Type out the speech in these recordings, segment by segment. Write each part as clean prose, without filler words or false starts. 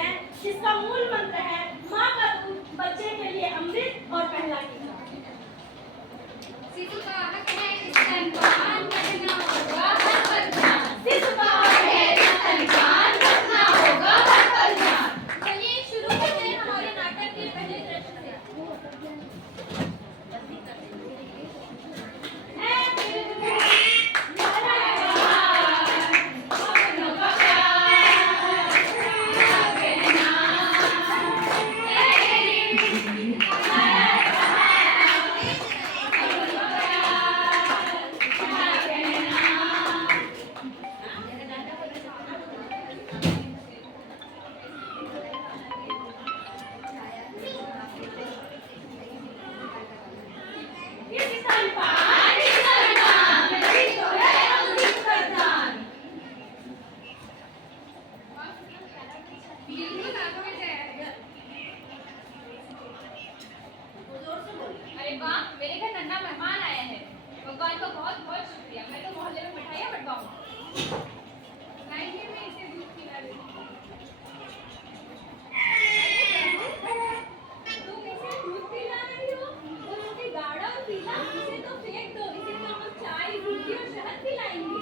है जिसका मूल मंत्र है माँ का दूध बच्चे के लिए अमृत और पहला टीका। शिशु का हक है स्तनपान करना होगा हर पल ध्यान। शिशु का हक है स्तनपान करना होगा हर पल ध्यान। चलिए शुरू करते हैं हमारे नाटक के पहले दृश्य से। अरे वाह, मेरे घर नन्हा मेहमान आया है। भगवान का बहुत बहुत शुक्रिया। मैं तो मोहल्ले में मिठाइयाँ बंटवाऊंगा। लाइए मैं इसे दूध पिला देती हूँ। तुम इसे दूध पिला रही हो? वो रोटी गाढ़ा और पीला, इसे तो फेंक दो। इसे तो हम चाय, रोटी और शहद पिलाएंगे।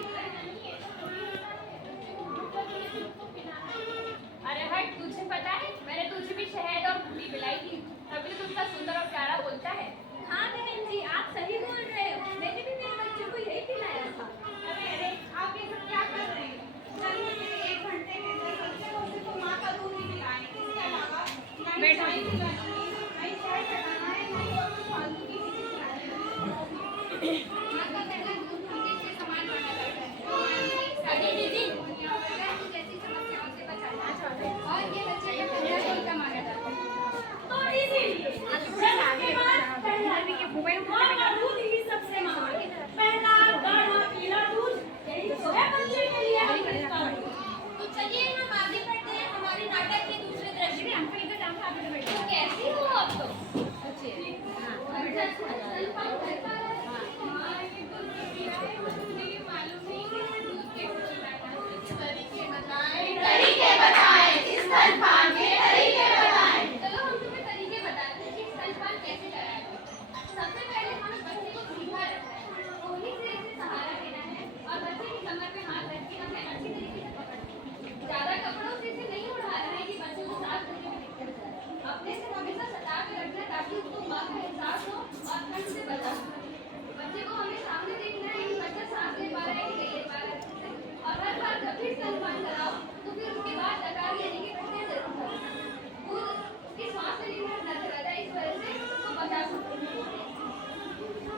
अरे हट, तुझे पता है मैंने तुझे भी शहद और रोटी पिलाई थी, तभी तो तुझका सुंदर और प्यारा बोलता है। हाँ बहन जी, आप सही बोल रहे हो। मैंने भी मेरे बच्चों को यही पिलाया था। अरे आप ये सब क्या कर रहे हैं? चलिए मेरे 1 घंटे के अंदर बच्चे को सिर्फ माँ का दूध ही पिलाएंगे। इसके अलावा नहीं चाय पिलानी है, नहीं चाय चढ़ाना है, नहीं और कुछ फालतू की चीजें खिलानी है। माँ का पहला दूध हम किसके समान माना जाता है? अरे दीदी, जैसी समस्याओं से बचाना चाहते हैं और ये बच्चे का पहला टीका माना जाता है। तो इसीलिए माँ का दूध ही सबसे महान। पहला गाढ़ा पीला दूध, यही तो है बच्चे के लिए अमृत का दूध। तो चलिए हम आगे बढ़ते हैं हमारे नाटक के दूसरे दृश्य में। तो कैसी हो आप तो? अच्छे। मालूम नहीं कि दूध कैसे पिलाना है। तरीके बताएं, स्तनपान के तरीके बताएं। चलो हम तुम्हें तरीके बताते हैं कि स्तनपान कैसे कराएं। सबसे पहले हमें बच्चे को सीधा रखना है, कोहनी से इसे सहारा देना है और बच्चे की कमर पे हाथ रख के हमें अच्छी तरीके से पकड़ना है। ज्यादा कपड़ों से इसे नहीं उठाना है कि बच्चे को सांस लेने में दिक्कत जाए। अपने से हमेशा सटा के रखना है ताकि उसको माँ का एहसास हो और ठंड से बचा सके। बच्चे को हमें सामने देखना है कि बच्चा सांस ले पा रहा है कि नहीं ले पा रहा है। और हर बार जब भी स्तनपान कराओ तो फिर उसके बाद डकार लेने की प्रक्रिया जरूर करें। उसकी सांस लेने में न चला जाए, इस वजह से उसको बचा सकते हैं।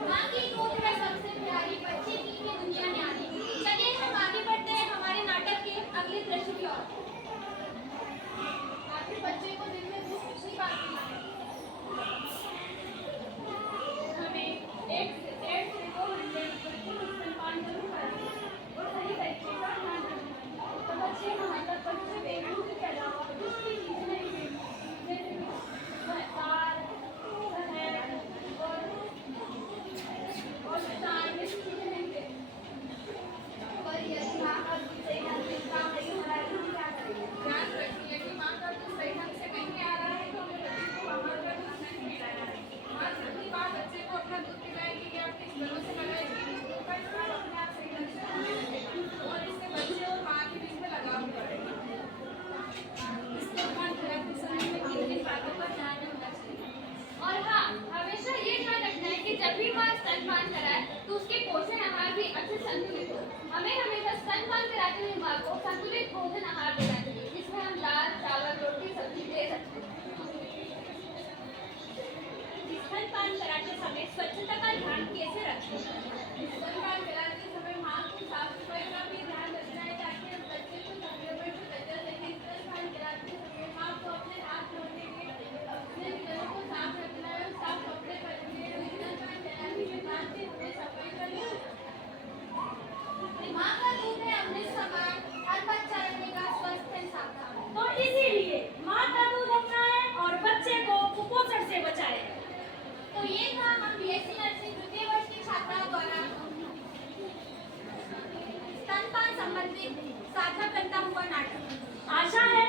माँ की गोद है सबसे प्यारी, बच्चे की ही दुनिया न्यारी। चलिए हम आगे बढ़ते हैं हमारे नाटक के अगले दृश्य की ओर। आखिर बच्चे को दिन में दूध कितनी बार पिलाएं? हमें 1 से 1.5 से 2 घंटे बच्चे को स्तनपान जरूर कराएं और सही तरीके का ध्यान रखें। तो बच्चे मतलब बच्चे बेगूस के अलावा दूसरी चीजें नहीं देंगे, जैसे दाल, और चाय, ये चीजें नहीं देंगे। और यदि माँ का दूध सही ढंग से काम नहीं हो रहा है तो क्या करेंगे? ध्यान रखिए कि माँ का दूध सही ढंग से नहीं आ रहा है तो हमें बच्चे को बाहर का दूध नहीं पिलाना है। माँ जितनी बार बच्चे को अपना दूध पिलाएगी या किस तरह से लगाएगी, उसका हिसाब अपने आप सही ढंग से होने लगेगा और इससे बच्चे और माँ के बीच में लगाव बढ़ेगा। स्तनपान कराते समय में किन बातों का ध्यान रखना चाहिए? और हाँ, हमेशा ये ध्यान रखना है कि जब भी माँ स्तनपान कराए तो उसके पोषण आहार भी अच्छे संतुलित हो। हमें हमेशा स्तनपान कराते हुए माँ को संतुलित भोजन आहार देना चाहिए, जिसमें हम दाल, चावल, रोटी, सब्जी दे सकते हैं। स्तनपान कराते समय स्वच्छता का ध्यान कैसे रखें? स्तनपान कराते समय माँ को साफ सफाई का भी ध्यान रखना है ताकि हम बच्चे को संक्रमण से बचा सकें। स्तनपान कराते समय माँ को अपने हाथ धोने के अपने जगह को साफ रखना है और साफ कपड़े पहनने हैं। स्तनपान कराने के बाद भी हमें सफाई का ध्यान रखना है। माँ का दूध है अमृत समान, हर बच्चा रहेगा स्वस्थ है सावधान। तो इसीलिए माँ का दूध अपनाएं और बच्चे को कुपोषण से बचाएं। तो ये था हम बीएससी नर्सिंग द्वितीय वर्ष की छात्राओं द्वारा स्तनपान संबंधित साझा करता हुआ नाटक। आशा है